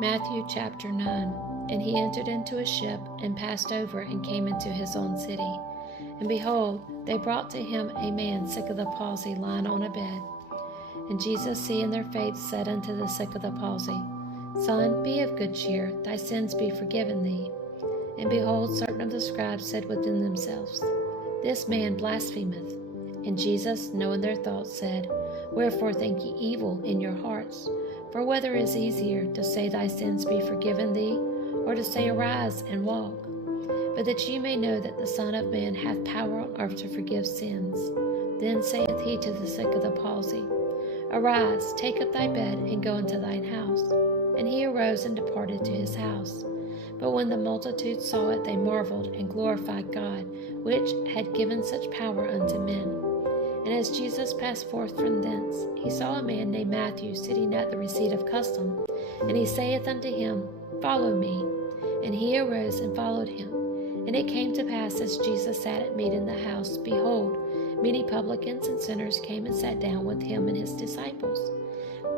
Matthew chapter 9. And he entered into a ship, and passed over, and came into his own city. And behold, they brought to him a man sick of the palsy, lying on a bed. And Jesus, seeing their faith, said unto the sick of the palsy, Son, be of good cheer, thy sins be forgiven thee. And behold, certain of the scribes said within themselves, This man blasphemeth. And Jesus, knowing their thoughts, said, Wherefore think ye evil in your hearts? For whether is easier, to say thy sins be forgiven thee, or to say arise and walk? But that ye may know that the Son of Man hath power on earth to forgive sins. Then saith he to the sick of the palsy, Arise, take up thy bed, and go into thine house. And he arose and departed to his house. But when the multitude saw it, they marveled, and glorified God, which had given such power unto men. And as Jesus passed forth from thence, he saw a man named Matthew sitting at the receipt of custom. And he saith unto him, Follow me. And he arose and followed him. And it came to pass, as Jesus sat at meat in the house, behold, many publicans and sinners came and sat down with him and his disciples.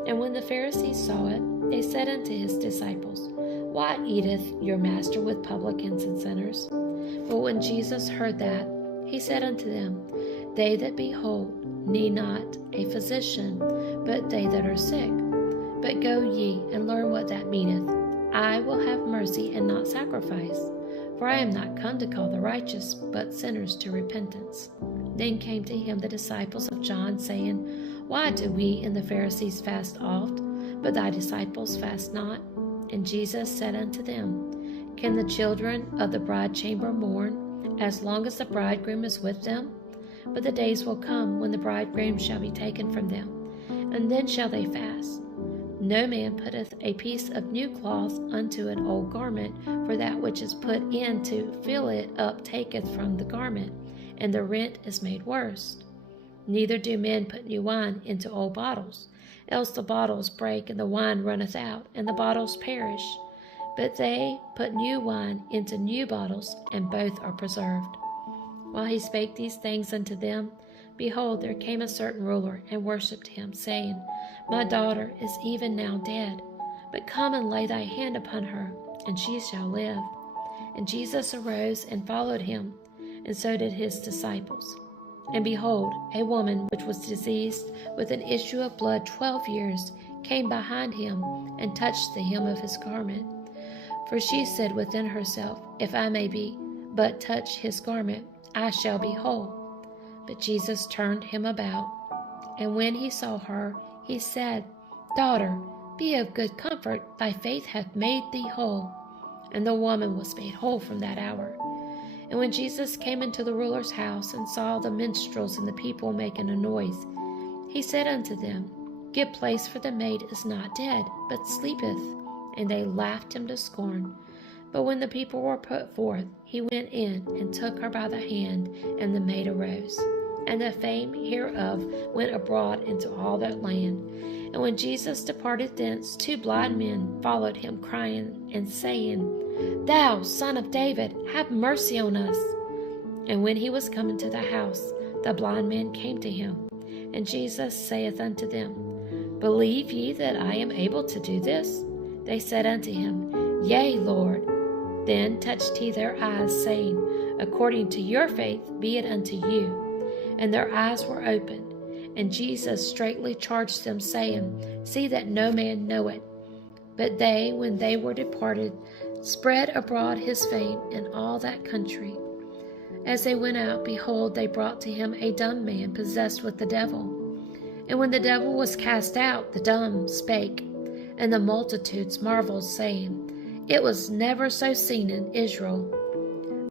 And when the Pharisees saw it, they said unto his disciples, Why eateth your master with publicans and sinners? But when Jesus heard that, he said unto them, They that be whole need not a physician, but they that are sick. But go ye, and learn what that meaneth. I will have mercy and not sacrifice. For I am not come to call the righteous, but sinners to repentance. Then came to him the disciples of John, saying, Why do we and the Pharisees fast oft, but thy disciples fast not? And Jesus said unto them, Can the children of the bride chamber mourn, as long as the bridegroom is with them? But the days will come when the bridegroom shall be taken from them, and then shall they fast. No man putteth a piece of new cloth unto an old garment, for that which is put in to fill it up taketh from the garment, and the rent is made worse. Neither do men put new wine into old bottles, else the bottles break, and the wine runneth out, and the bottles perish. But they put new wine into new bottles, and both are preserved. While he spake these things unto them, behold, there came a certain ruler, and worshipped him, saying, My daughter is even now dead, but come and lay thy hand upon her, and she shall live. And Jesus arose and followed him, and so did his disciples. And behold, a woman which was diseased with an issue of blood 12 years came behind him, and touched the hem of his garment. For she said within herself, If I may but touch his garment, I shall be whole. But Jesus turned him about, and when he saw her, he said, Daughter, be of good comfort, thy faith hath made thee whole. And the woman was made whole from that hour. And when Jesus came into the ruler's house, and saw the minstrels and the people making a noise, he said unto them, Give place, for the maid is not dead, but sleepeth. And they laughed him to scorn. But when the people were put forth, he went in, and took her by the hand, and the maid arose. And the fame hereof went abroad into all that land. And when Jesus departed thence, 2 blind men followed him, crying and saying, Thou, Son of David, have mercy on us. And when he was come into the house, the blind men came to him. And Jesus saith unto them, Believe ye that I am able to do this? They said unto him, Yea, Lord. Then touched he their eyes, saying, According to your faith be it unto you. And their eyes were opened. And Jesus straitly charged them, saying, See that no man know it. But they, when they were departed, spread abroad his fame in all that country. As they went out, behold, they brought to him a dumb man possessed with the devil. And when the devil was cast out, the dumb spake. And the multitudes marveled, saying, It was never so seen in Israel.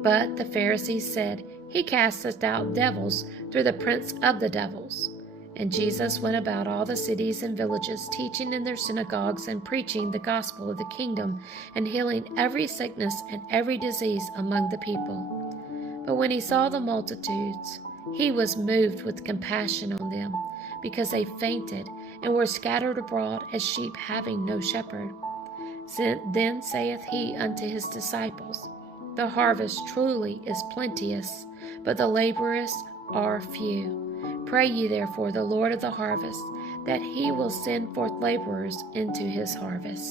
But the Pharisees said, He casteth out devils through the prince of the devils. And Jesus went about all the cities and villages, teaching in their synagogues, and preaching the gospel of the kingdom, and healing every sickness and every disease among the people. But when he saw the multitudes, he was moved with compassion on them, because they fainted, and were scattered abroad as sheep having no shepherd. Then saith he unto his disciples, The harvest truly is plenteous, but the laborers are few. Pray ye therefore the Lord of the harvest, that he will send forth laborers into his harvest.